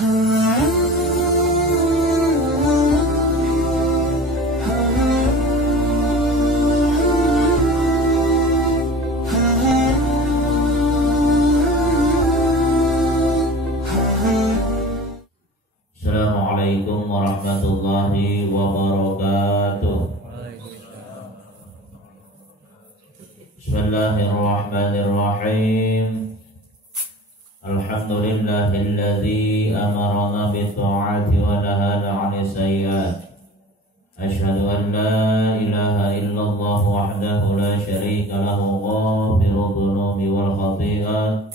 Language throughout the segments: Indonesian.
Assalamualaikum warahmatullahi wabarakatuh. Bismillahirrahmanirrahim. Alhamdulillahilladzi amarana bitta'ati wa nahana 'anil sayyi'at. Asyhadu an la ilaha illallah wahdahu la syarika lahu ghafirudz dzunubi wal khati'at.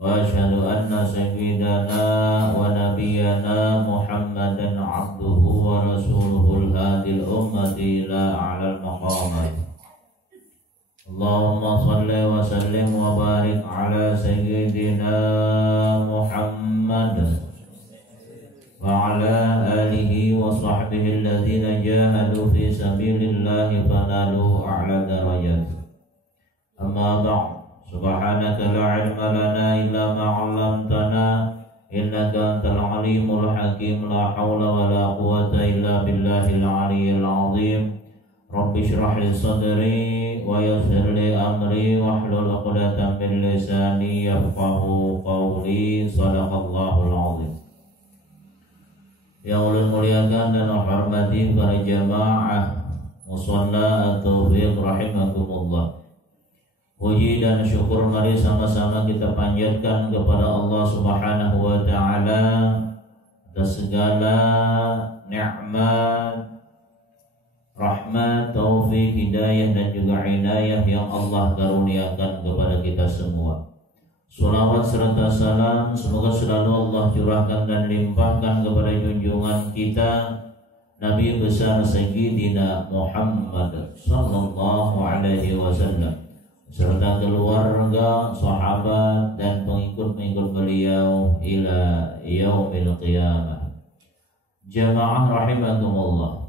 Wa asyhadu anna sayyidana wa nabiyyana Muhammadan 'abduhu wa rasuluhul hadil ummati ila 'alal maqamat. Allahumma shalli wa sallim wa barik ala sayyidina Muhammad wa ala alihi wa sahbihi alladhina jahadu fi sabilillahi fanalu a'la darajat. Amma ba'd. Subhanaka la ilma lana illa ma 'allamtana innaka antal alimul hakim. La haula wa la quwwata illa billahil aliyyil azim. Rabbi shrah li sadri wa yassir li amri wahlul 'uqdatam min lisani yafqahu qawli. Shadaqallahul azim. Yang ulun muliakan dan hormati para jamaah musalla at-taufiq rahimakumullah. Puji dan syukur mari sama-sama kita panjatkan kepada Allah Subhanahu wa taala atas segala nikmat, rahmat, taufik, hidayah dan juga inayah yang Allah karuniakan kepada kita semua. Salawat serta salam semoga selalu Allah curahkan dan limpahkan kepada junjungan kita Nabi besar Sayyidina Muhammad sallallahu alaihi wasallam serta keluarga, sahabat dan pengikut-pengikut beliau ila yaumil qiyamah. Jamaah rahimakumullah.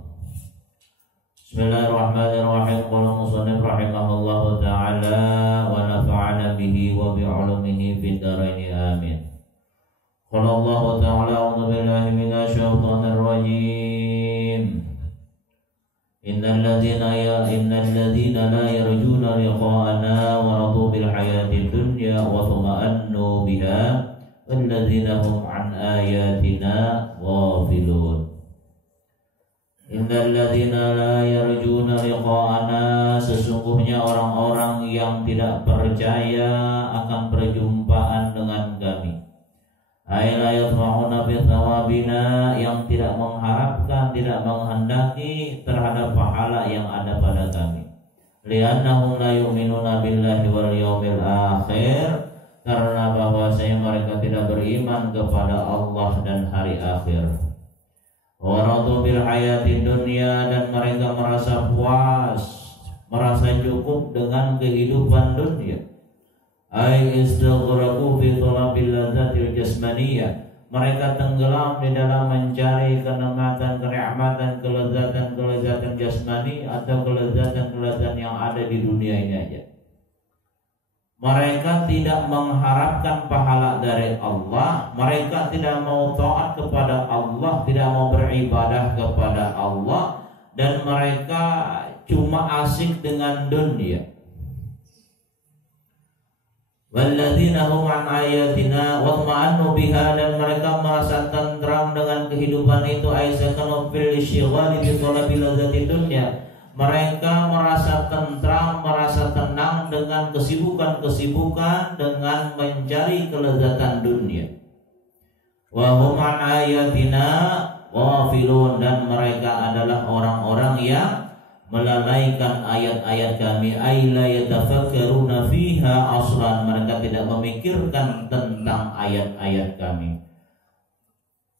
Bismillahirrahmanirrahim. Qala musannif rahimahullahu ta'ala wa nafa'ana bihi wa bi'ulumihi fid dharain amin. Qala Allah ta'ala a'udzu billahi minasy syaithanir rajim. Innal ladzina la yarjuna liqa'ana wa radu bil hayatid dunya wa tuma'annu biha wal ladzina hum an ayatina ghafilun. Innal ladzina la yarjuna liqa'ana, sesungguhnya orang-orang yang tidak percaya akan perjumpaan dengan kami. Ay la yatma'una bi thawabina, yang tidak mengharapkan, tidak menghendaki terhadap pahala yang ada pada kami. Li'annahum la yu'minuna billahi wal yawmil akhir, karena bahwasanya mereka tidak beriman kepada Allah dan hari akhir. Wa radu bil hayatid dunya, dan mereka merasa puas, merasa cukup dengan kehidupan dunia. Ay istighraqu fi talabil ladzatil jasmaniyah, mereka tenggelam di dalam mencari kenikmatan, kenikmatan, kelezatan jasmani atau kelezatan yang ada di dunia ini aja. Mereka tidak mengharapkan pahala dari Allah, mereka tidak mau taat kepada Allah, tidak mau beribadah kepada Allah, dan mereka cuma asik dengan dunia. Walladzina hum an ayatina wa tuma'annu biha, dan mereka merasa tentram dengan kehidupan itu. Aisakanu fil syighala bi talabil ladzati dunya, mereka merasa tentram, merasa tenang dengan kesibukan-kesibukan dengan mencari kelezatan dunia. Wa hum an ayatina ghafilun, dan mereka adalah orang-orang yang melalaikan ayat-ayat kami. Ay la yatafakkaruna fiha aslan, mereka tidak memikirkan tentang ayat-ayat kami.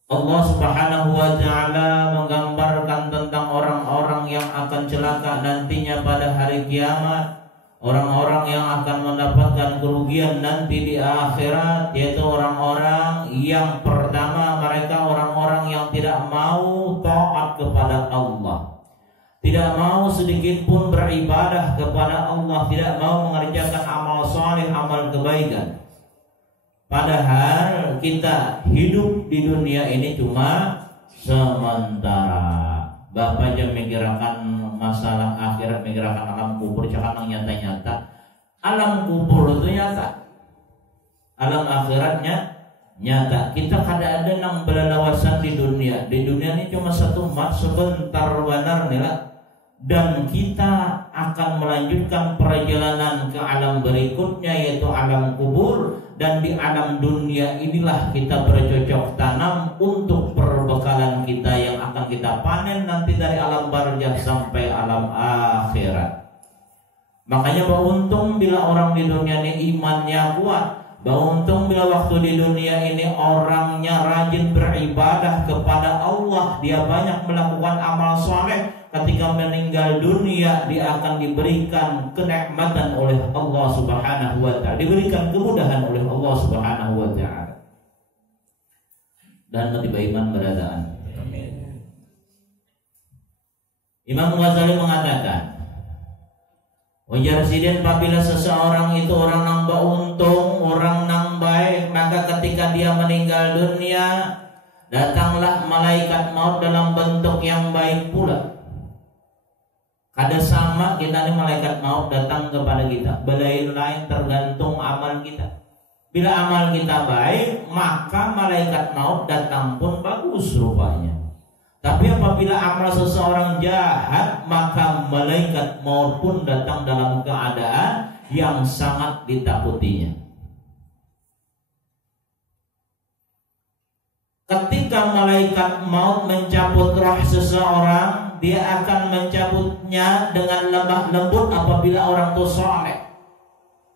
Allah Subhanahu wa ta'ala menggambarkan tentang orang-orang yang akan celaka nantinya pada hari kiamat, orang-orang yang akan mendapatkan kerugian nanti di akhirat, yaitu orang-orang yang pertama, mereka orang-orang yang tidak mau taat kepada Allah, tidak mau sedikit pun beribadah kepada Allah, tidak mau mengerjakan amal saleh, amal kebaikan. Padahal kita hidup di dunia ini cuma sementara. Bapak aja mikirkan masalah akhirat, mikirkan alam kubur, jangan nyata-nyata. Alam kubur itu nyata, alam akhiratnya nyata. Kita kada ada nang berlawasan di dunia. Di dunia ini cuma satu mat sebentar benar nih lah. Dan kita akan melanjutkan perjalanan ke alam berikutnya, yaitu alam kubur. Dan di alam dunia inilah kita bercocok tanam untuk perbekalan kita yang akan kita panen nanti dari alam barzakh sampai alam akhirat. Makanya beruntung bila orang di dunia ini imannya kuat. Beruntung bila waktu di dunia ini orangnya rajin beribadah kepada Allah, dia banyak melakukan amal soleh. Ketika meninggal dunia, dia akan diberikan kenikmatan oleh Allah Subhanahu wa ta'ala, diberikan kemudahan oleh Allah Subhanahu wa ta'ala. Dan tiba iman beradaan. Imam Ghazali mengatakan, wajar sidin apabila seseorang itu orang nang beruntung, orang nang baik, maka ketika dia meninggal dunia, datanglah malaikat maut dalam bentuk yang baik pula. Kada sama kita ni malaikat maut datang kepada kita. Belain-lain tergantung amal kita. Bila amal kita baik, maka malaikat maut datang pun bagus rupanya. Tapi apabila amal seseorang jahat, maka malaikat maut pun datang dalam keadaan yang sangat ditakutinya. Ketika malaikat maut mencabut roh seseorang, dia akan mencabutnya dengan lemah lembut apabila orang itu soleh.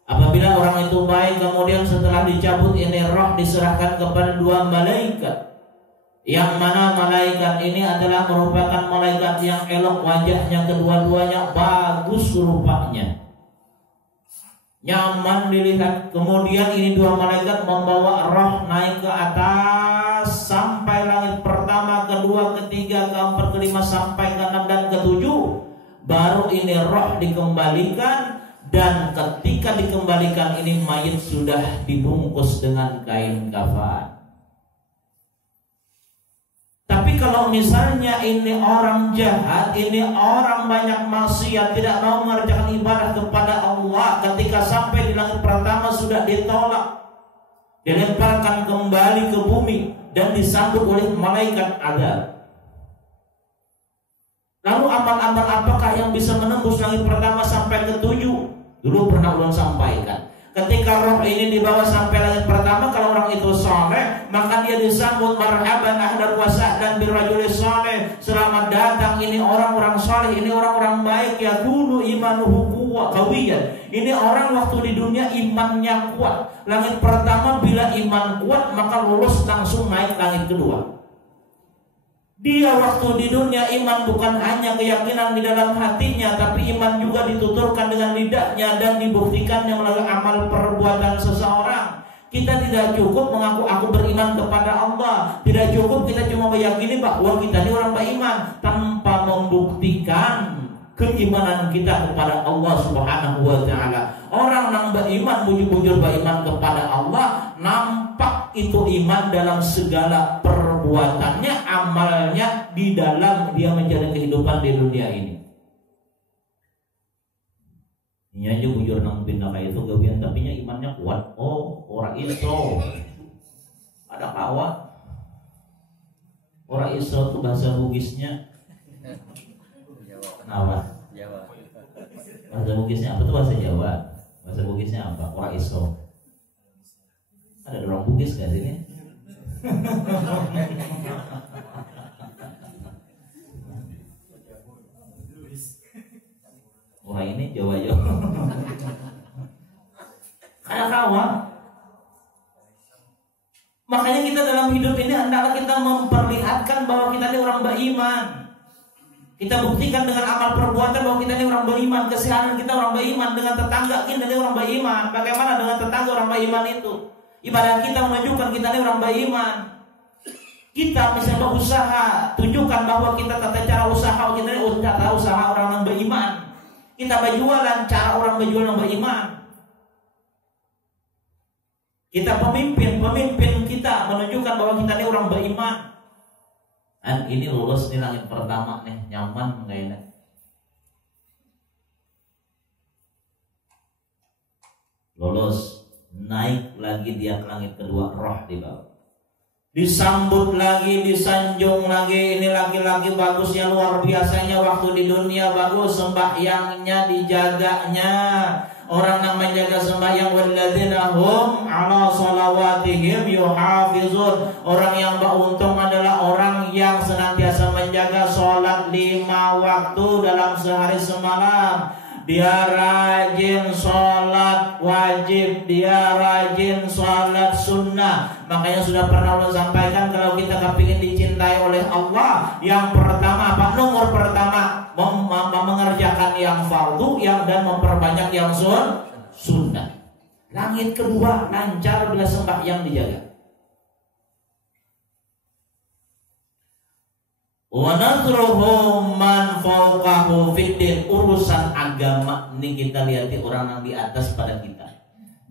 Apabila orang itu baik, kemudian setelah dicabut ini roh diserahkan kepada dua malaikat. Yang mana malaikat ini adalah merupakan malaikat yang elok wajahnya, kedua-duanya bagus rupanya, nyaman dilihat. Kemudian ini dua malaikat membawa roh naik ke atas sampai langit pertama, kedua, ketiga, keempat, kelima, sampai ke enam dan ketujuh. Baru ini roh dikembalikan. Dan ketika dikembalikan ini mayit sudah dibungkus dengan kain kafan. Tapi kalau misalnya ini orang jahat, ini orang banyak maksiat, tidak mau mengerjakan ibadah kepada Allah, ketika sampai di langit pertama sudah ditolak, dilemparkan kembali ke bumi dan disambut oleh malaikat adab. Lalu amal-amal apakah yang bisa menembus langit pertama sampai ke 7? Dulu pernah ulun sampaikan, ketika roh ini dibawa sampai langit pertama, kalau orang itu soleh, maka dia disambut marhaban ahlan wa sahlan birrajulis soleh. Selamat datang, ini orang-orang soleh, ini orang-orang baik. Ya dulu imanuhu qawiyan. Ini orang waktu di dunia imannya kuat. Langit pertama bila iman kuat, maka lulus langsung naik langit kedua. Dia waktu di dunia iman bukan hanya keyakinan di dalam hatinya, tapi iman juga dituturkan dengan lidahnya dan dibuktikannya melalui amal perbuatan seseorang. Kita tidak cukup mengaku aku beriman kepada Allah. Tidak cukup kita cuma meyakini bahwa kita ini orang beriman tanpa membuktikan keimanan kita kepada Allah Subhanahu wa ta'ala. Orang yang beriman, bujur-bujur beriman kepada Allah, nampak itu iman dalam segala perbuatannya, amalnya, di dalam dia menjalani kehidupan di dunia ini. Ini aja bujur nang pindah kayak itu gawian, tapi nya imannya kuat. Oh, orang iso. Ada kawan. Orang iso itu bahasa Bugisnya apa? Jawa. Bahasa Bugisnya apa tuh bahasa Jawa? Bahasa Bugisnya apa? Orang iso. Ada orang Bugis gak sini? Wah ini Jawa. Kayak kawan. Makanya kita dalam hidup ini hendaklah kita memperlihatkan bahwa kita ini orang beriman. Kita buktikan dengan amal perbuatan bahwa kita ini orang beriman. Keseharian kita orang beriman. Dengan tetangga kita ini orang beriman. Bagaimana dengan tetangga orang beriman itu? Ibadah kita menunjukkan kita ini orang beriman. Kita misalnya berusaha, tunjukkan bahwa kita tata cara usaha kita ini tata usaha orang yang beriman. Kita berjualan, cara orang berjualan yang beriman. Kita pemimpin kita menunjukkan bahwa kita ini orang beriman. Dan ini lulus di langit pertama nih, nyaman nggak enak. Lulus, naik lagi dia ke langit kedua, roh di bawah. Disambut lagi, disanjung lagi. Ini laki-laki bagusnya luar biasanya waktu di dunia, bagus sembahyangnya, dijaganya. Orang yang menjaga sembahyang, walladzina hum ala shalawatihim yuhafizun. Orang yang beruntung adalah orang yang senantiasa menjaga sholat 5 waktu dalam sehari semalam. Dia rajin sholat wajib, dia rajin sholat sunnah. Makanya sudah pernah Allah sampaikan, kalau kita kepingin dicintai oleh Allah, yang pertama apa? Nomor pertama mengerjakan yang fardu dan memperbanyak yang sunnah. Langit kedua lancar bila sembahyang dijaga. Wa nadruhu man fawqahu fiddin. Urusan agama ini kita lihat orang yang di atas pada kita.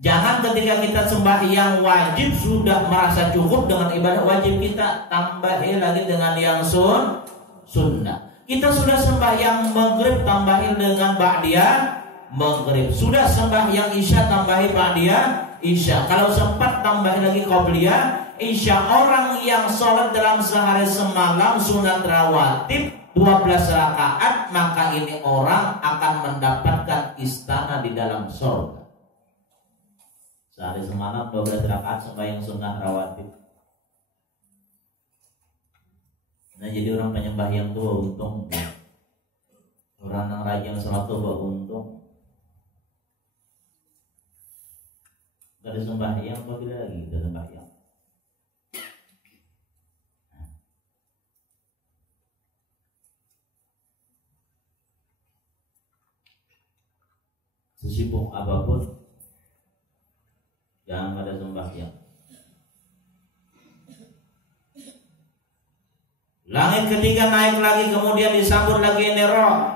Jangan ketika kita sembahyang wajib sudah merasa cukup dengan ibadah wajib kita, tambahin lagi dengan yang sunnah. Kita sudah sembahyang maghrib, tambahin dengan ba'diyah maghrib. Sudah sembahyang isya, tambahin ba'diyah isya. Kalau sempat tambahin lagi qobliyah isya. Orang yang sholat dalam sehari semalam sunat rawatib 12 rakaat, maka ini orang akan mendapatkan istana di dalam surga. Sehari semalam 12 rakaat sembahyang sunat rawatib. Nah, jadi orang penyembahyang itu untung. Orang yang rajin sholat itu untung. Dari sembahyang apabila lagi kita sembahyang. Sesibuk apapun jangan pada sembahyang. Langit ketiga naik lagi, kemudian disambut lagi ini roh,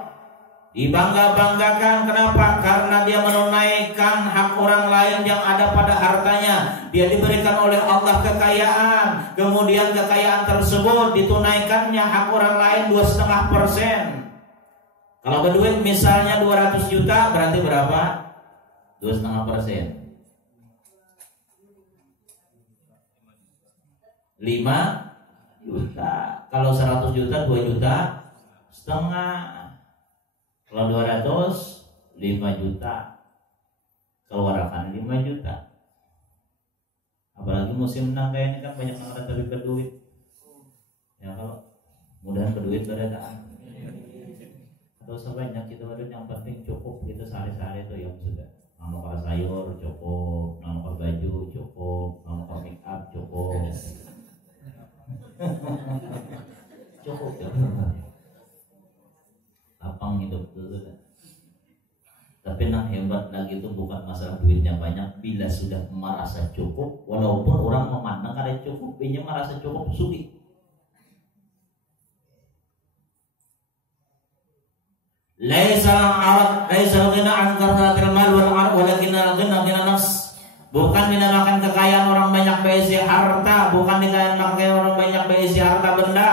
dibangga-banggakan. Kenapa? Karena dia menunaikan hak orang lain yang ada pada hartanya. Dia diberikan oleh Allah kekayaan, kemudian kekayaan tersebut ditunaikannya hak orang lain 2,5%. Kalau berduit misalnya 200 juta, berarti berapa? 2,5%. 5 juta. Kalau 100 juta 2,5 juta. Kalau 200 5 juta. Keluarkan 5 juta. Apalagi musim menang kayak ini kan banyak orang tapi berduit. Ya kalau mudahan berduit beradaan. Atau sebanyak itu ada yang penting cukup gitu sehari-hari itu yang sudah. Nongkrong sayur cukup, nongkrong baju cukup, nongkrong make up cukup. Cukup ya. Lapang hidup itu sudah. Tapi yang hebat lagi itu bukan masalah duitnya banyak, bila sudah merasa cukup, walaupun orang memandang ada cukup, dia merasa cukup sugih. Laisa ghina an kasratil mal walakin al-ghina ghina nafs. Bukan dinamakan kekayaan orang banyak berisi harta, bukan dinamakan orang banyak berisi harta benda,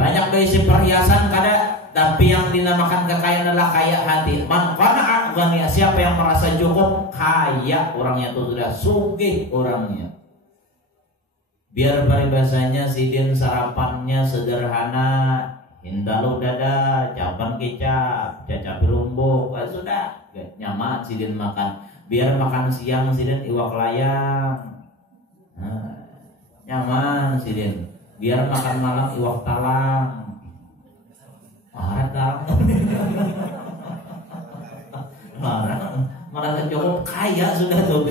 banyak berisi perhiasan kada, tapi yang dinamakan kekayaan adalah kaya hati. Man qana'a ghaniya, siapa yang merasa cukup, kaya orangnya itu sudah sugih orangnya. Biar paribasanya sidin sarapannya sederhana, hindalu dada, capan kecap, cacap rumbuk, sudah nyaman sidin makan. Biar makan siang sidin iwak layang, nyaman sidin. Biar makan malam iwak talang, talang. Merasa cukup kaya sudah tuh.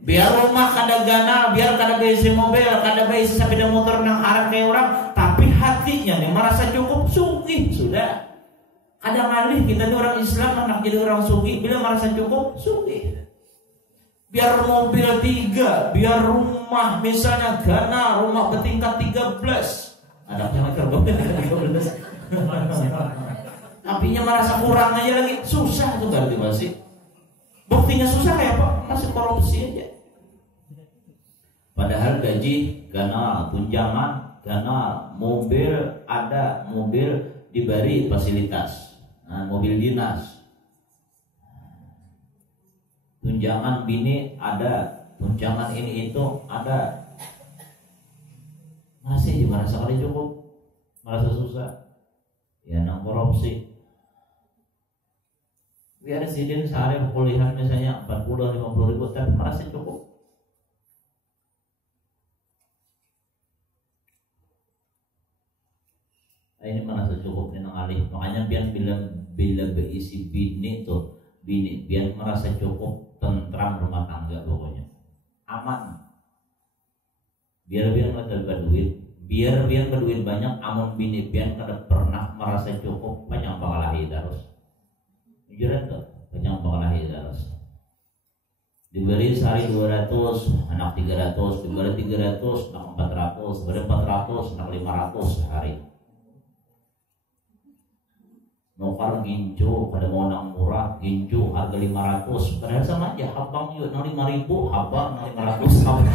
Biar rumah kada ganal, biar kada beisi mobil, kada beisi sepeda motor nang harap kayak orang, tapi hatinya nih merasa cukup sugih sudah. Kadang alih kita ini orang Islam anak jadi orang sugih bila merasa cukup sugih. Biar mobil 3, biar rumah misalnya ganal, rumah bertingkat 13. Anaknya mobil 13. Tapinya merasa kurang aja lagi, susah tuh ganti masih. Buktinya susah kayak apa? Masih korupsi aja. Padahal gaji ganal, tunjangan ganal, mobil ada, mobil diberi fasilitas, mobil dinas, tunjangan bini ada, tunjangan ini itu ada. Masih merasa kali cukup, merasa susah, ya nang korupsi. Biar sidin sehari kuliah misalnya 40-50 ribu, tapi merasa cukup. Ini merasa cukup nih nang alih. Makanya biar bila berisi bini tuh, bini biar merasa cukup, tentram rumah tangga pokoknya, aman. Biar nggak terlalu duit, biar berduit banyak, amun bini biar kada pernah merasa cukup, banyak bangalahi terus. Jujuran tuh, banyak bangalahi terus. Diberi sehari 200, anak 300, diberi 300, anak 400, diberi 400, anak 500 sehari. Nukar gincu, pada mau nang murah, gincu harga 500, padahal sama aja, habang yuk nang 5.000, habang nang 500, habang.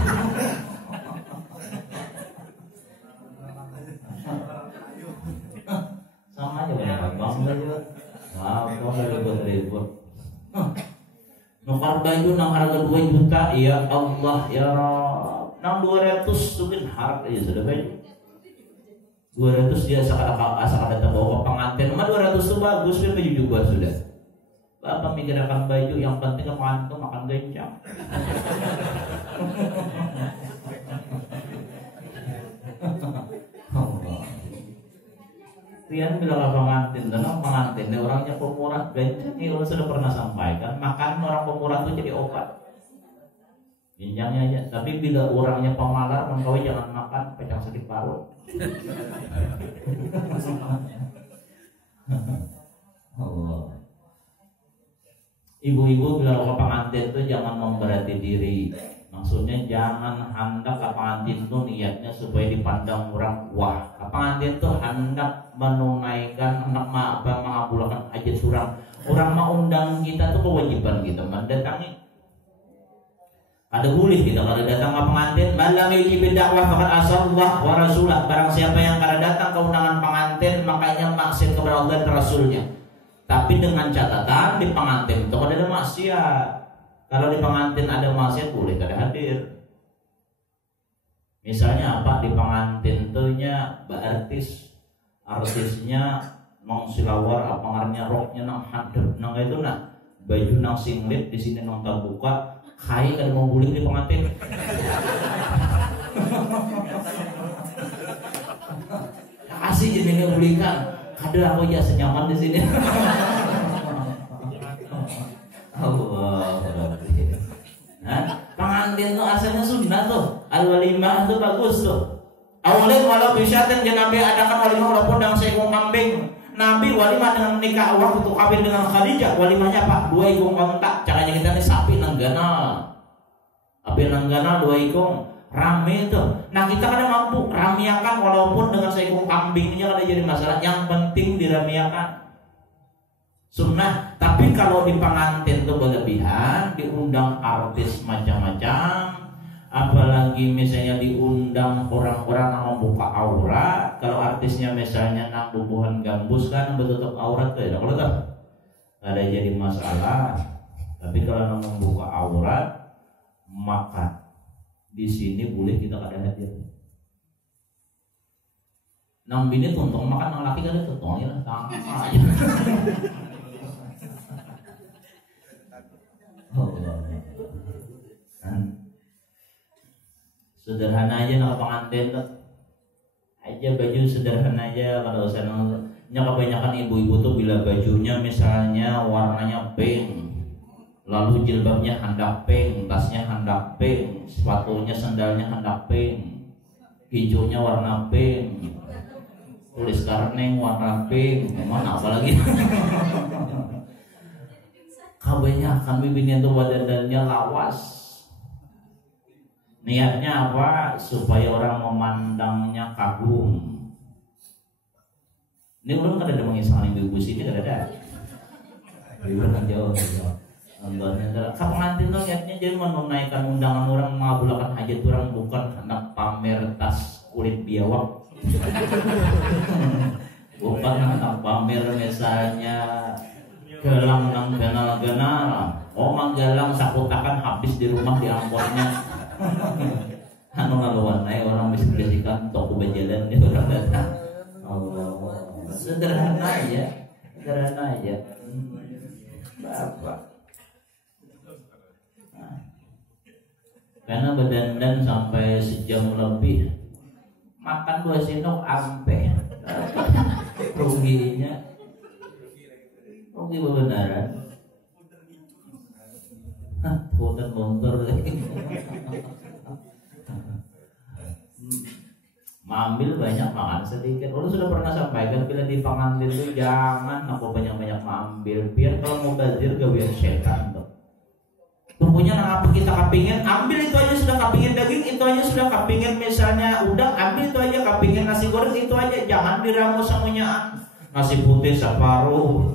Sama aja banyak habang aja, habang ribut-ribut. Nukar baju nang harga 2 juta, ya Allah ya Rabb, nang 200 mungkin harga ya sudah baju. 200 dia asal ada bawa pengantin, mah 200 tuh bagus, biar baju juga sudah. Bapak mikirkan baju, yang penting pengantin makan gencang. Pian bilang pengantin, dan pengantin orangnya pemurah gencang, ini sudah pernah sampaikan, makan orang pemurah tuh jadi obat. Jenjangnya aja, tapi bila orangnya pemalar, mengkawin jangan makan pecah sakit parut. Allah. Ibu-ibu bila ke pengantin itu jangan memberati diri. Maksudnya jangan hendak ke pengantin itu niatnya supaya dipandang orang. Wah, ke pengantin itu hendak menunaikan, hendak mengabulkan hajat orang. Orang mau undang kita tuh kewajiban kita mendatangi. Ada boleh kita kalau datang ke pengantin, malam yujib dakwah faqad asallah wa rasulah. Barang siapa yang kada datang ke undangan pengantin, makanya maksiat kepada Allah dan Rasulnya. Tapi dengan catatan di pengantin itu ada maksiat. Kalau di pengantin ada maksiat boleh kada hadir. Misalnya apa, di pengantin tuhnya artisnya nong silawar, apa ngarnya roknya nang hadap nang itu nak baju nang singlet di sini nong terbuka. Hai kan mau bully di pengantin. Kasih jadi ngebulikan. Ada aku ya senyaman di sini. Allah. Pengantin tuh asalnya sunnah tuh. Al-walimah tuh bagus tuh. Awalnya walau bisa dan Nabi adakan walimah walaupun dalam seekor kambing. Nabi walimah dengan nikah waktu kawin dengan Khadijah, walimahnya apa? 2 ikung ontak. Caranya kita nih sapi nanggana. Api nanggana 2 ikung rame tuh. Nah kita kada mampu ramiakan walaupun dengan seekor kambingnya kada jadi masalah. Yang penting diramiakan. Sunnah. Tapi kalau di pengantin tuh berlebihan, diundang artis macam-macam. Apalagi misalnya diundang orang-orang yang membuka aurat. Kalau artisnya misalnya nang bubuhan gambus kan bertutup aurat tuh ya, kalau tak ada jadi masalah. Tapi kalau nang membuka aurat, maka di sini boleh kita kada hadir. Nang bini tuntung makan nang laki kada tuntung ya sama aja. Sederhana aja nang pengantin tuh aja baju sederhana aja. Kalau usahanya kebanyakan ibu-ibu tuh bila bajunya misalnya warnanya pink, lalu jilbabnya hendak pink, tasnya hendak pink, sepatunya sandalnya hendak pink, hijaunya warna pink, tulis karneng warna pink, mana apalagi. Kebanyakan bibirnya tuh badannya lawas. Niatnya apa? Supaya orang memandangnya kagum. Ini belum kada ada mengisahkan ibu-ibu sini kada ada. Ibu kan jauh. Nontonnya pengantin tuh niatnya jadi menunaikan undangan orang, mengabulkan hajat orang, bukan anak pamer tas kulit biawak. Bukan anak pamer misalnya gelang nang ganal-ganal. Oh manggalang sakutakan habis di rumah di angkotnya. Anu ngaluan naik orang bisik-bisikan toko berjalan di orang datang. Allah, sederhana aja. Bapak. Karena berdandan sampai sejam lebih, makan 2 sendok ampe, rugi beneran. Punten mundur lagi. Mambil banyak, makan sedikit. Lu sudah pernah sampaikan bila di pengantin itu jangan aku banyak-banyak mambil, biar kalau mau bazir gawean setan tuh. Tunggunya apa kita kepingin, ambil itu aja sudah kepingin daging, itu aja sudah kepingin misalnya udang, ambil itu aja kepingin nasi goreng itu aja, jangan diramu semuanya. Nasi putih separuh,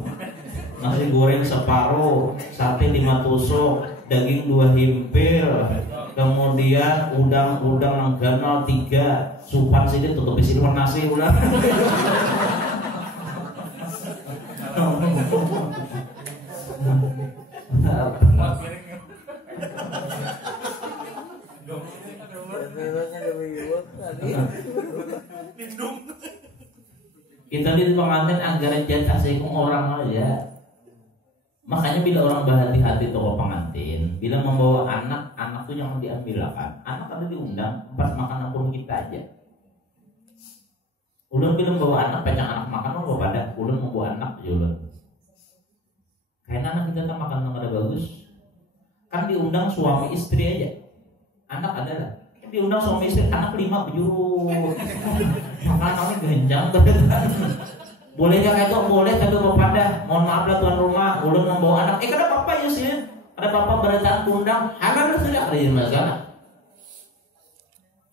nasi goreng separuh, sate 5 tusuk, daging 2 himpil, kemudian udang ganal 3, supan sedikit tutup isi nasi udah. Kita di pengantin anggaran jatah seikung orang aja. Makanya bila orang berhati-hati toko pengantin, bila membawa anak tuh jangan diambilkan. Anak ada diundang, pas makan pun kita aja. Ulun bila membawa anak, pecah anak makan mau pada. Ulun membawa anak aja ulun. Karena anak kita kan makan ada bagus. Kan diundang suami istri aja. Anak ada lah. Diundang suami istri, anak 5 bejuru. Makan genjang kedepan. Boleh gak itu? Boleh kado kepada. Mohon maaf lah tuan rumah, ulun membawa anak. Kada apa-apa ya sih. Ada apa-apa berataan undang. Halal sudah ada masalah.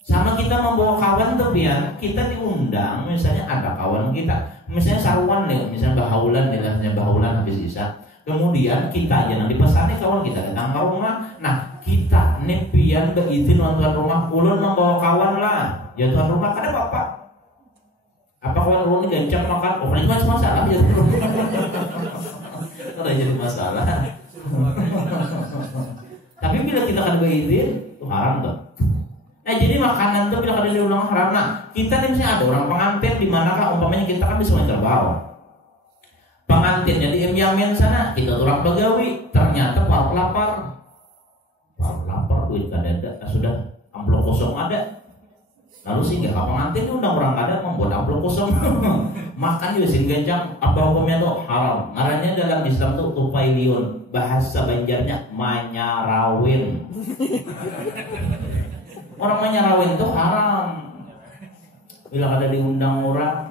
Sama kita membawa kawan tuh pian, kita diundang. Misalnya ada kawan kita, misalnya saruan nih, misalnya bahaulan nih, bahaulan habis isya. Kemudian kita aja nanti pesannya kawan kita datang ke rumah. Nah kita nih pian berizin tuan rumah, ulun membawa kawan lah. Ya tuan rumah kada apa-apa. Apa kawan ulun ini gancang makan? Oh ini masih masalah ya. Kada jadi masalah. Tapi bila kita kada berizin, itu haram tuh. Nah jadi makanan tuh bila kada diulang haram. Nah kita nih misalnya ada orang pengantin di manakah umpamanya kita kan bisa mencoba. Pengantinnya di Yamin sana, kita turang begawi, ternyata parut lapar, duit kada ada, sudah amplop kosong ada. Lalu sehingga pengantin undang orang kada membuat amplop kosong, makan juga sing gancang, apa hukumnya tuh haram. Ngarannya dalam Islam tuh tupailiun, bahasa Banjarnya manyarawin. Orang manyarawin tuh haram. Bila kada diundang orang.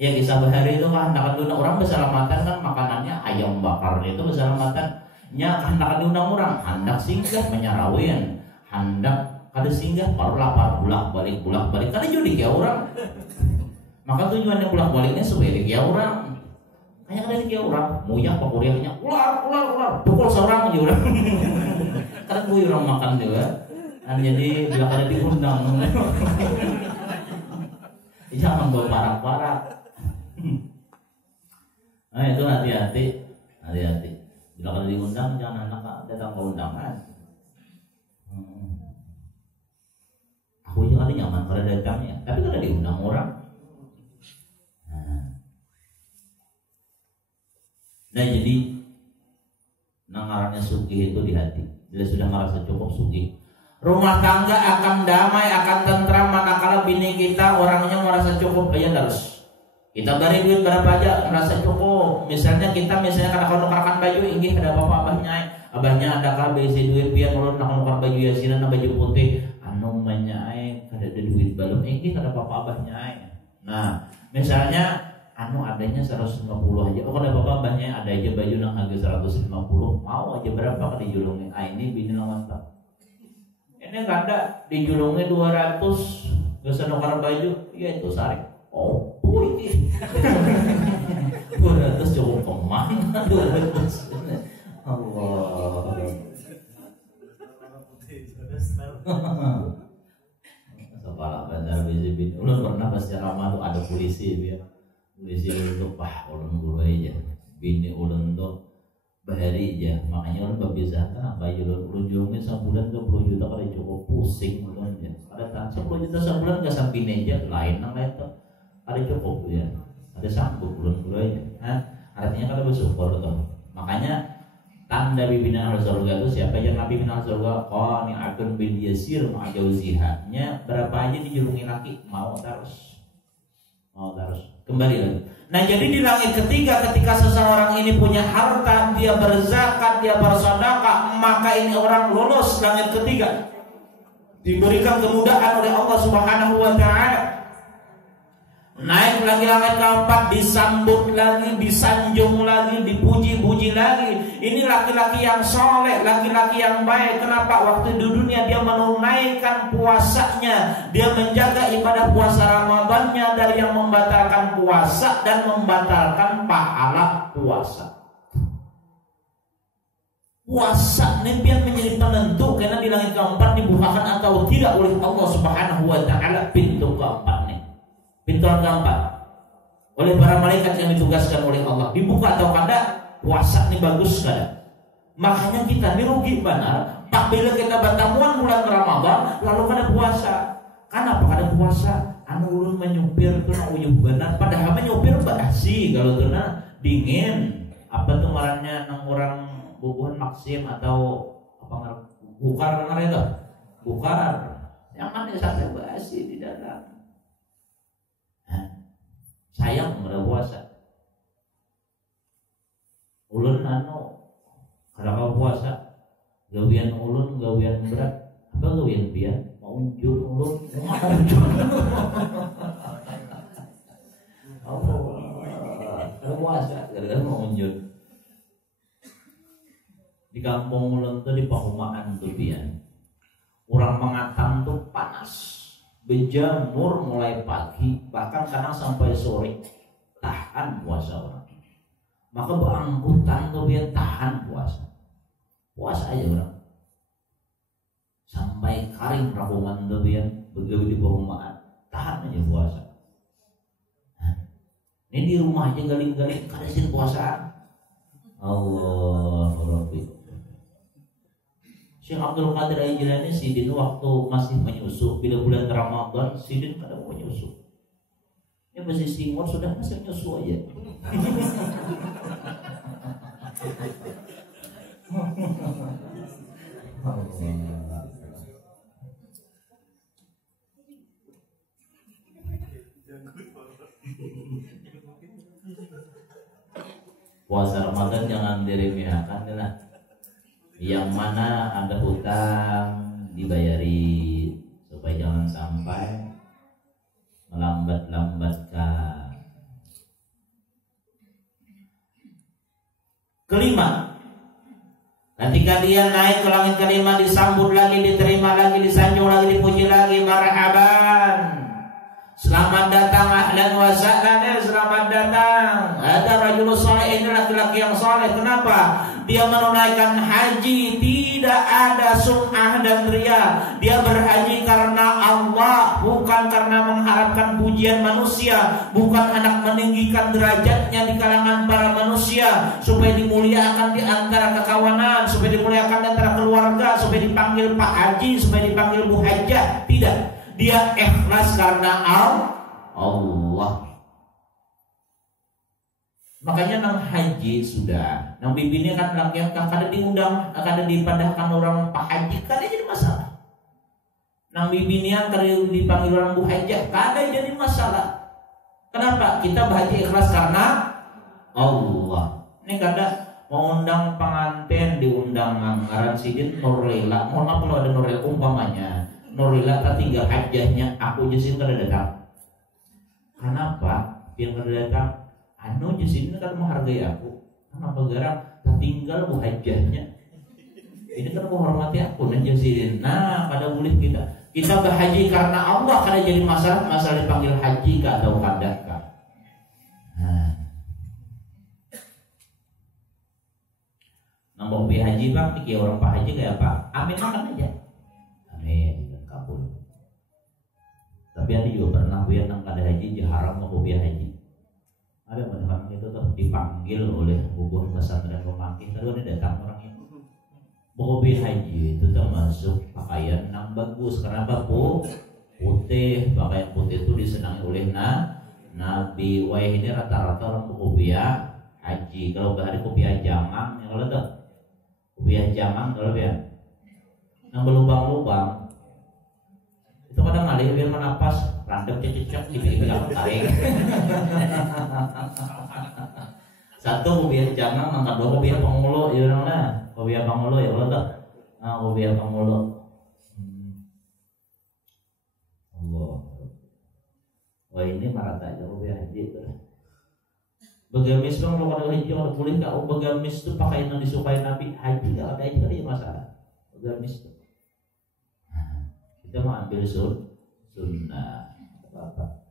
Ya kisah bahari itu kan hendak diundang orang berselamatan kan makanannya ayam bakar itu berselamatan. Nya hendak diundang orang hendak singgah menyarawin, hendak kada singgah baru lapar bolak-balik kada jadi ke orang. Maka tujuannya bolak-baliknya supaya ke orang. Kayak kada ke orang, muyah pakuriahnya ular pukul seorang aja orang. Kada kuy orang makan juga. Dan jadi bila kada diundang. Jangan bawa parak-parak. Nah itu hati-hati. Bila kalau diundang jangan anak datang ke undangan. Aku juga ada nyaman kalau datangnya, tapi kalau diundang orang. Nah jadi nangarannya sugih itu di hati. Bila sudah merasa cukup sugih, rumah tangga akan damai, akan tentram manakala bini kita orangnya merasa cukup aja terus. Kita beri duit berapa aja merasa cukup. Misalnya kadang-kadang nukarkan baju, inggih ada apa-apa abahnya ada kala besi duit pian ulun nak nukar baju yasinan baju putih anu menyai kada ada duit balum inggih ada apa-apa abahnya. Nah, misalnya anu adanya 150 aja. Oh kada apa-apa abahnya ada aja baju nang harga 150. Mau aja berapa kada dijulungin. Ini bini lawan tak. Ini kada dijulungin 200 geus nukar baju, ya itu sarik. Oh, ini 200 cukup kemana 200 Allah. Kepala bandar bizibin. Ulun pernah pas ceramah tuh ada polisi dia. Polisi itu ulun guru aja. Bini ulun tuh bahari aja. Makanya ulun babizahkan apa aja ulun jurungnya sebulan 20 juta kada cukup pusing ulun aja. Ada 10 juta sebulan enggak sampai aja lain nang lain tuh. Ada cukup ya. Ada sanggup ulun guru aja. Artinya kada bersyukur tuh. Makanya tanda pimpinan al-surga itu siapa yang nabi pimpinan al-surga? Oh ini akun bin yasir ma'ajauzihatnya berapa aja dijulungi laki mau terus kembali lagi. Nah jadi di langit ketiga ketika seseorang ini punya harta, dia berzakat, dia bersedekah, maka ini orang lulus langit ketiga, diberikan kemudahan oleh Allah Subhanahu wa Ta'ala. Naik lagi langit keempat, disambut lagi, disanjung lagi, dipuji-puji lagi. Ini laki-laki yang soleh, laki-laki yang baik. Kenapa? Waktu di dunia dia menunaikan puasanya, dia menjaga ibadah puasa Ramadannya dari yang membatalkan puasa dan membatalkan pahala puasa. Puasa ini biar menjadi penentu karena di langit keempat dibukakan atau tidak oleh Allah Subhanahu wa Ta'ala pintu keempat nih. Pintu keempat oleh para malaikat yang ditugaskan oleh Allah dibuka atau kada, puasa ini bagus kada. Makanya kita ini rugi benar apabila kita bertamuan bulan Ramadan lalu kada puasa. Kenapa kada puasa? Anu ulun menyupir tuh nak uyuh benar, padahal menyupir basi kalau tuh dingin. Apa tuh ngarannya nang orang bubuhan Maksim atau apa ngaran bukar ngaran itu? Bukar. Yang mana sampai basi di dalam. Sayang pada puasa. Ulun kalau puasa gawian ulun gawian berat. Apa gawian pian? Mau unjur ulun. Kalau puasa gara-gara mau unjur. Di kampung ulun tuh di Pahumaan tuh pian. Orang mengatam tuh panas. Berjemur mulai pagi bahkan kadang sampai sore tahan puasa orang. Maka berangkutan tuh biar tahan puasa aja orang sampai karing rakuman tuh biar begitu di perumahan tahan aja puasa. Ini di rumah aja galing-galing kadasin puasa. Allah Rabbi. Syekh Abdul Qadir Al-Jilani sidin waktu masih menyusu bila bulan Ramadan sidin kada mau menyusu. Ya masih singot sudah masih menyusu aja. Puasa Ramadan jangan diremehkan lah. Yang mana ada hutang dibayari supaya jangan sampai melambat-lambatkan. Kelima, ketika dia naik ke langit kelima disambut lagi, diterima lagi, disanjung lagi, dipuji lagi, marhaban. Selamat datang ahlan wa sahlan, selamat datang. Ada rajulus saleh, ini laki-laki yang saleh. Kenapa? Dia menunaikan haji, tidak ada sum'ah dan riya. Dia berhaji karena Allah, bukan karena mengharapkan pujian manusia, bukan hendak meninggikan derajatnya di kalangan para manusia, supaya dimuliakan di antara kekawanan, supaya dimuliakan di antara keluarga, supaya dipanggil Pak Haji, supaya dipanggil Bu Hajjah. Tidak. Dia ikhlas karena Allah. Makanya nang haji sudah, nang bibirnya kan laki yang kada diundang, kada dipadahkan orang Pak Haji, kada jadi masalah. Nang bibirnya kada dipanggil orang Bu Hajjah, kada jadi masalah. Kenapa? Kita berhaji ikhlas karena Allah. Ini kada mau undang pengantin diundang nganggaran sidin Nurlela. Mohon maaf kalau ada Nurlela umpamanya. Nurlela tinggal hajahnya aku jesin kada datang. Kenapa? Biar kada datang. Anu jesin kan menghargai aku. Kenapa garang tinggal bu hajahnya. Ini kan menghormati aku dan jesin. Nah, pada boleh kita berhaji karena Allah, kada jadi masalah dipanggil haji ka atau kada ka. Nah, mau pergi haji bang, nih orang pak haji kayak apa? Amin makan aja. Amin dan kabul. Tapi ada juga pernah biar nang kada haji haram mau pergi haji. Ada macam itu tuh dipanggil oleh gugur pesantren pemangkin. Lalu ada datang orang itu. Mau pergi haji itu termasuk pakaian nang bagus karena putih. Pakaian putih itu disenangi oleh Nabi. Wah ini rata-rata orang kopiah haji. Kalau hari kopiah jamang, yang kalau tuh kopiah jamang kalau ya, yang berlubang-lubang itu kadang ngalih biar menapas, randep cecek di pinggir tarik. Satu kopiah jamang, angkat dua kopiah pengulu, ya orang lah, kopiah pengulu ya kalau tuh, kopiah pengulu. Allah. Wah ini marata aja kopiah haji itu. Begamis bang, kalau ada haji kalau boleh nggak? Oh begamis itu pakaian yang disukai Nabi. Haji nggak ada itu ada masalah. Begamis itu. Kita mau ambil sunnah apa?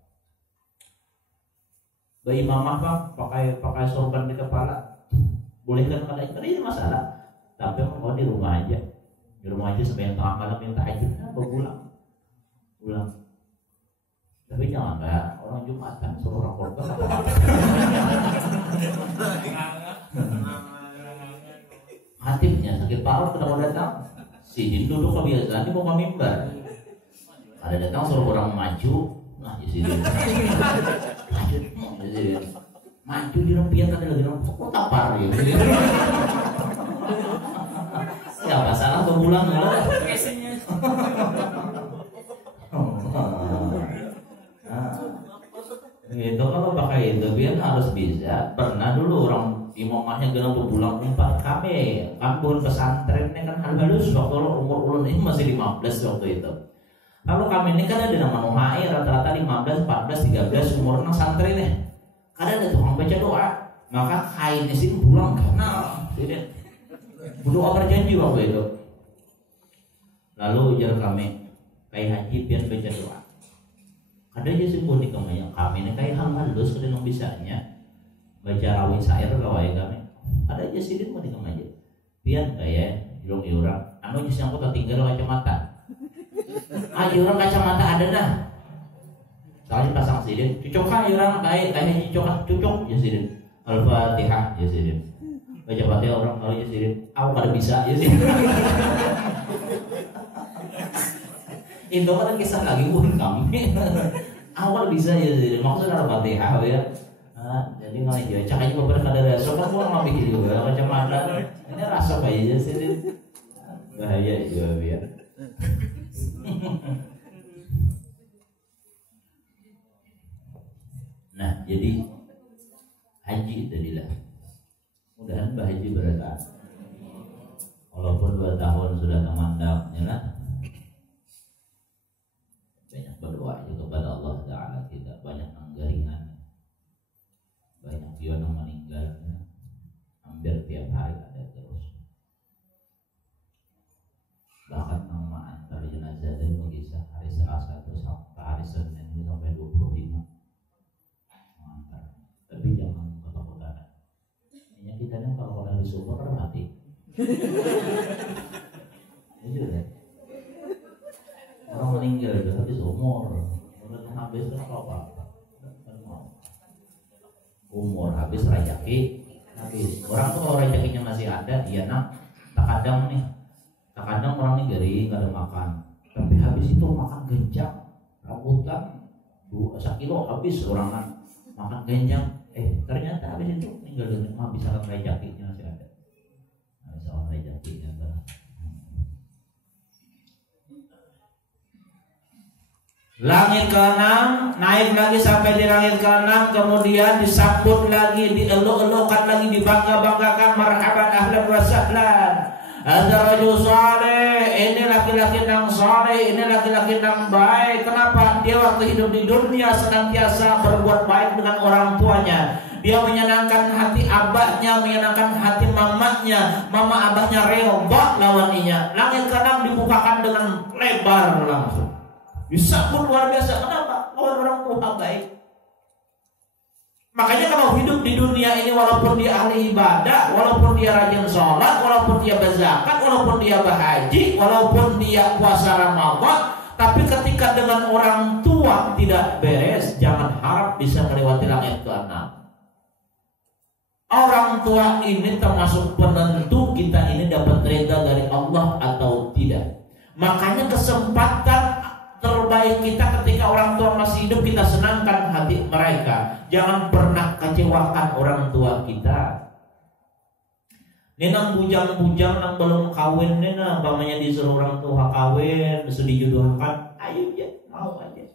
Bayi mamah bang, pakai sorban di kepala. Boleh kan ada itu ada masalah. Tapi kalau di rumah aja sampai tengah malam minta tahajud, pulang. Tapi jangan kayak orang Jumatan suruh orang korban. Hatibnya sakit parah kenapa datang? Sidin duduk kebiasaan di muka mimbar. Ada datang suruh orang maju. Nah ya Sidin. Maju di rumpian ada lagi orang kok tapar ya. Siapa salah kebulang lah. Itu kalau pakai itu biar harus bisa. Pernah dulu orang imamahnya genap berbulan 4 kami bukan pesantren ini kan halus waktu umur ulun ini masih 15 waktu itu. Kalau kami ini kan ada nama nuhai rata-rata 15, 14, 13 umur nang santri nih. Kadang ada tukang baca doa, maka kain di sini pulang karena tidak berdoa berjanji waktu itu. Lalu ujar kami kayak haji biar baca doa. Ada aja sih pun di kami ini kayak halus kada nang bisanya baca rawi syair kawai kami. Ada aja sih di kami aja. Pian kayak orang anu geus yang kota tinggal kacamata. Orang kacamata ada dah. Soalnya pasang sidin, cucokkan orang kayak cucok ya sidin. Al-Fatihah ya sidin. Baca Fatihah orang kalau ya sidin, aku kada bisa ya sidin. Itu kan kisah lagi pun kami. Awal bisa ya sih, maksudnya Al-Fatihah ya. Jadi nggak aja, cakapnya beberapa ada rasa kan gua nggak pikir juga macam mana. Ini rasa aja sih, bahaya juga biar. Nah jadi haji tadilah. Mudahan Mbah Haji berkah. Walaupun 2 tahun sudah kemandap, ya lah. Banyak berdoa juga kepada Allah Ta'ala, kita banyak anggaringan, banyak yang meninggalnya, hampir tiap hari ada terus. Bahkan nama antar jenazah dari mengisah hari Selasa atau sampai hari Senin itu sampai 25 mengantar. Tapi jangan ketakutan. Ini kita kan kalau di sumur kan mati. Itu deh. Orang meninggal itu habis umur, udah habis kan apa? Umur habis rezeki habis. Orang tuh kalau rezekinya masih ada, dia terkadang orang ini garing nggak ada makan, tapi habis itu makan genjang, rambutan 2 kilo habis orang makan genjang, ternyata habis itu meninggal dunia. Misalkan rezekinya masih ada, misalkan rezekinya langit ke-6, naik lagi sampai di langit ke-6, kemudian disambut lagi, dieluk-elukan lagi, dibangga-banggakan, marhaban ahlan wa sahlan. Ada rajul saleh, ini laki-laki yang saleh, ini laki-laki yang baik. Kenapa? Dia waktu hidup di dunia senantiasa berbuat baik dengan orang tuanya. Dia menyenangkan hati abahnya, menyenangkan hati mamanya. Mama abahnya rela lawaninya. Langit ke-6 dibukakan dengan lebar langsung. Disambut luar biasa. Kenapa? Orang tua baik. Makanya kalau hidup di dunia ini, walaupun dia ahli ibadah, walaupun dia rajin sholat, walaupun dia berzakat, walaupun dia berhaji, walaupun dia puasa Ramadan, tapi ketika dengan orang tua tidak beres, jangan harap bisa melewati langit ke-6. Orang tua ini termasuk penentu kita ini dapat ridha dari Allah atau tidak. Makanya kesempatan terbaik kita ketika orang tua masih hidup, kita senangkan hati mereka. Jangan pernah kecewakan orang tua kita. Ini nang bujang-bujang nang belum kawin nih, nah umpamanya disuruh orang tua kawin, disuruh dijodohkan, ayo ya, mau aja.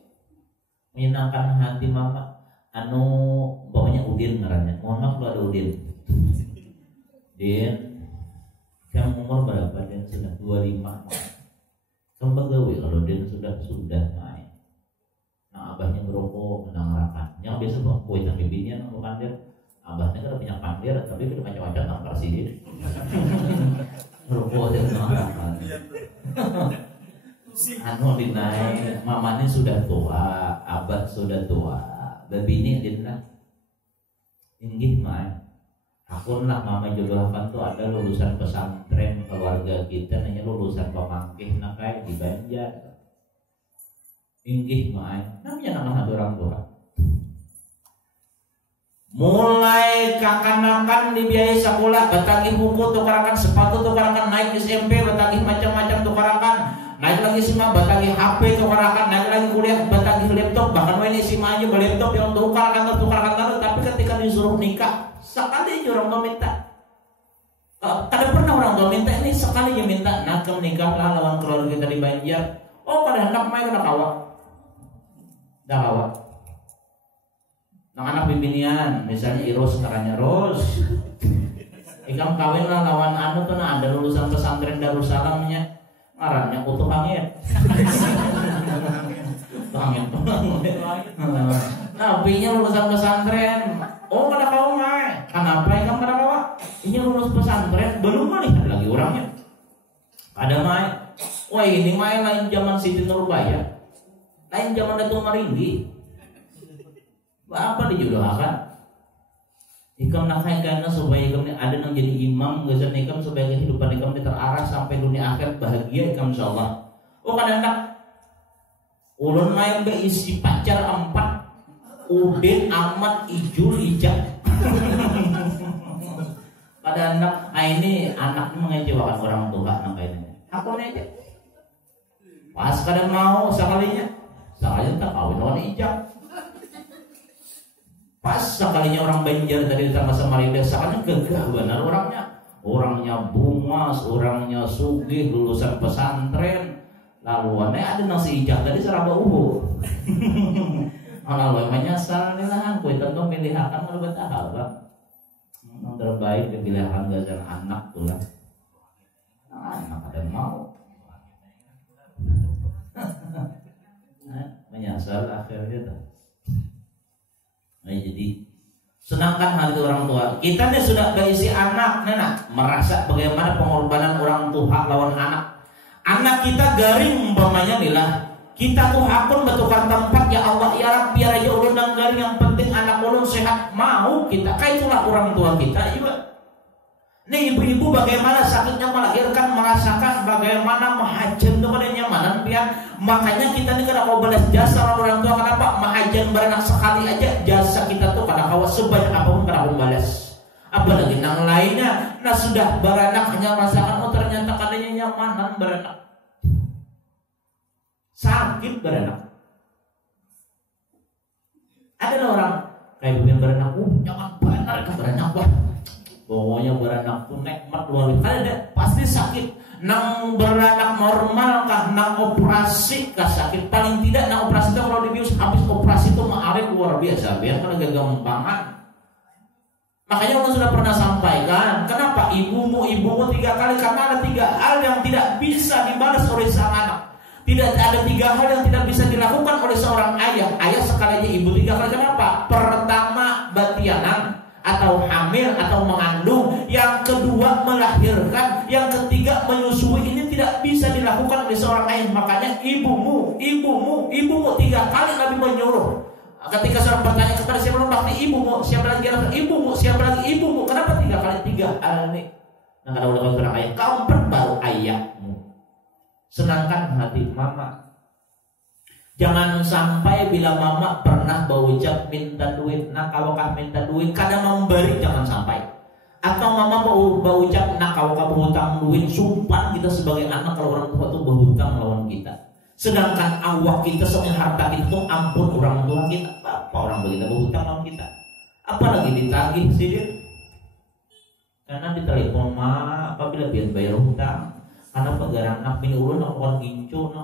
Menyenangkan hati mama. Anu umpamanya Udin ngarannya. Mohon maaf kalau ada Udin. Din, kamu umur berapa? Din sudah 25. Kamu gawe kalau Din sudah main. Nah abahnya ngerokok, menang rakan. Yang biasa bawa kue dan bibinya nang pandir. Abahnya kan punya pandir, tapi udah macam-macam nampar si Din. Ngerokok dan menang rakan. Anu dinaik, mamanya sudah tua, abah sudah tua, babini Din lah. Inggih main. Aku lah mama jodohkan tuh ada lulusan pesantren keluarga kita, nanya lulusan pemangkih nak kayak di Banjar. Inggih main, namanya nama orang tua. Mulai kakanakan dibiayai sekolah, batagi buku tukarakan, sepatu tukarakan, naik SMP batagi macam-macam tukarakan, naik lagi SMA batagi HP tukarakan, naik lagi kuliah batagi laptop, bahkan ini SMA aja laptop yang tukarakan, tapi ketika disuruh nikah sekali orang tua minta. Kada pernah orang tua minta, ini sekali aja minta. Nah nikahlah lawan keluarga kita di Banjar. Oh kada hendak main kada kawak. Dah kawak. Nang anak bibinian, misalnya Iros ngarannya Ros. Ikam kawin lah lawan anu tuh, nah ada lulusan pesantren Darussalamnya. Ngarannya Utuh Angin. Angin. Nah, pinya lulusan pesantren. Oh, kada kau main. Kenapa ikam kada kau? Ini lulus pesantren belum nih lagi orangnya. Ada main. Wah, ini main lain zaman Siti Nurbaya. Lain zaman Datuk Maringgi. Apa dijodohkan? Ikam nak kayaknya supaya ikam ada yang jadi imam, gazan ikam supaya kehidupan ikam terarah sampai dunia akhir bahagia ikam insyaallah. Oh kadang-kadang ulun main beisi pacar 4, Udin, Ahmad, Ijul, Ijak. Pada anak, ini anak mengecewakan orang tua anak kayaknya. Aku aja. Pas kadang mau sekalinya tak kawin lawan Ijak. Pas sekalinya orang Banjar tadi ditambah Samarinda, sekalinya gagah benar orangnya bungas, orangnya sugih, lulusan pesantren. Lalu ada nasi Ijak tadi seraba uhu. Lalu menyasar nih lah, kue tentu pilihan kalau betah bang. Yang terbaik pilihan gazan anak tuh lah. Anak ada mau. Menyasar akhirnya tuh. Nah, jadi senangkan hati orang tua. Kita nih sudah berisi anak, nena merasa bagaimana pengorbanan orang tua lawan anak. Anak kita garing umpamanya nilah. Kita tuh hakun bertukar tempat ya Allah ya Rabb, biar aja ulun dan garing, yang penting anak ulun sehat. Mau kita, kayak itulah orang tua kita juga. Nih ibu-ibu bagaimana sakitnya melahirkan, merasakan bagaimana mahajan itu pada nyamanan pian. Makanya kita nih kada mau balas jasa orang tua. Kenapa? Mahajan beranak sekali aja jasa kita tuh kada kawa sebanyak apapun kada mau balas. Apalagi yang lainnya, nah sudah beranak hanya merasakan oh ternyata kadanya nyamanan beranak. Sakit beranak. Ada orang kayak begini beranak, jangan benar ke beranak wah. Pokoknya beranak pun nikmat luar biasa. Ada pasti sakit. Nang beranak normal kah, nang operasi kah sakit. Paling tidak nang operasi itu kalau dibius habis operasi itu mengalir luar biasa. Biar karena gagampangan. Makanya orang sudah pernah sampaikan, kenapa ibumu 3 kali, karena ada 3 hal yang tidak bisa dibalas oleh sang anak. Tidak ada 3 hal yang tidak bisa dilakukan oleh seorang ayah. Ayah sekali aja, ibu 3 kali. Kenapa? Pertama batianan atau hamil atau mengandung, yang kedua melahirkan, yang ketiga menyusui. Ini tidak bisa dilakukan oleh seorang ayah. Makanya ibumu 3 kali Nabi menyuruh Ketika seorang bertanya kepada siapa bakti ibumu, siapa lagi ibumu, siapa lagi ibumu, kenapa 3 kali 3 hal ini? Nah, kalau udah bilang ayah, kamu baru ayahmu. Senangkan hati mama. Jangan sampai bila mama pernah berucap minta duit, nah kalau kah minta duit, kadang mau beri jangan sampai. Atau mama berucap, nah kalau kamu hutang duit, sumpah kita sebagai anak kalau orang tua itu berhutang lawan kita. Sedangkan awak kita semua harta kita itu ampun orang tua kita. Apa orang kita berhutang lawan kita? Apalagi ditagih sih dia. Karena ditelepon mah apabila dia bayar hutang. Karena pegaran anak ini ulun orang gincu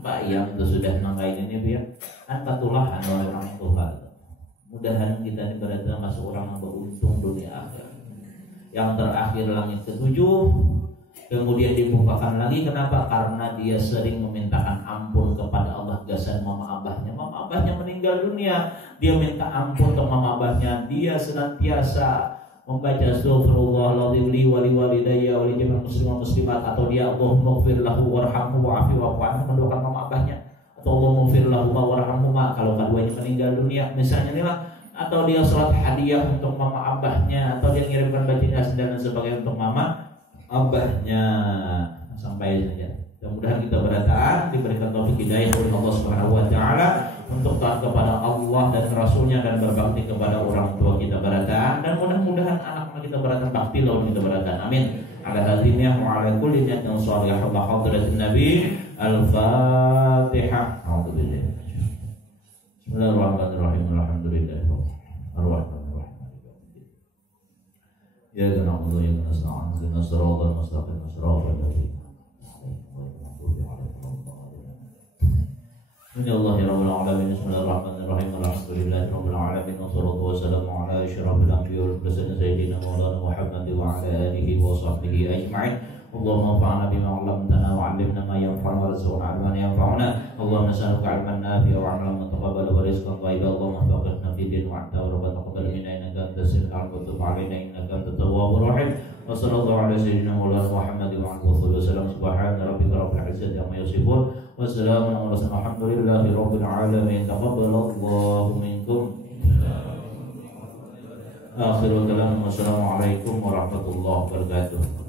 Pak yang itu sudah nangkain ini biar kan katulahan orang tua. Mudahan kita ini berada masuk orang yang beruntung dunia akhirat. Yang terakhir langit ke-7 kemudian dibukakan lagi. Kenapa? Karena dia sering memintakan ampun kepada Allah gasan mama abahnya. Mama abahnya meninggal dunia, dia minta ampun ke mama abahnya. Dia senantiasa membaca astaghfirullahaladzim li wa li walidayya wa li jami'il muslimin muslimat, atau dia Allahumma ighfir lahu warhamhu wa'afi wa'fu anhu, mendoakan mama abahnya, atau Allahumma ighfir lahu warhamhu kalau keduanya meninggal dunia misalnya inilah, atau dia sholat hadiah untuk mama abahnya, atau dia ngirimkan baju dan sebagainya untuk mama abahnya. Sampai saja. Mudah-mudahan kita bertaat, diberikan taufik hidayah oleh Allah Subhanahu wa taala untuk taat kepada Allah dan Rasulnya dan berbakti kepada orang tua kita bertaat, dan mudah-mudahan anak-anak kita bertaat bakti lawan kita bertaat. Amin. Ala hadiniya wa ala kulli niyatin shalihah wa hadratin nabi. Al-Fatihah. A'udzubillahi. Bismillahirrahmanirrahim. Alhamdulillah. Ar-Rahmanir-Rahim. Ya na'budu wa iyyaka nasta'in. Ihdinas siratal mustaqim. Siratal ladzina Bismillahirrahmanirrahim. Bismillahirrahmanirrahim. Alhamdulillahirabbil alamin. Wassalatu wassalamu ala asyrafil anbiya'i wal mursalin sayyidina Maulana Muhammad wa ala alihi wa sahbihi ajma'in. Allahumma anfa'na bima 'allamtana wa 'allimna ma yanfa'una warzuqna 'ilman yanfa'una. Allahumma nas'aluka 'ilman nafi'an wa 'amalan mutaqabbalan wa rizqan thayyiban. Allahumma faqihna fid din wa 'ta wa taqabbal minna innaka antas sami'ul 'alim wa tub 'alaina innaka antat tawwabur rahim. Wa sallallahu ala sayyidina Maulana Muhammad wa ala alihi wasallam. Subhana rabbika rabbil 'izzati amma yasifun. Wassalamun ala mursalin walhamdulillahi rabbil alamin. Taqabbalallahu minkum. Akhirul kalam. Wassalamualaikum warahmatullahi wabarakatuh.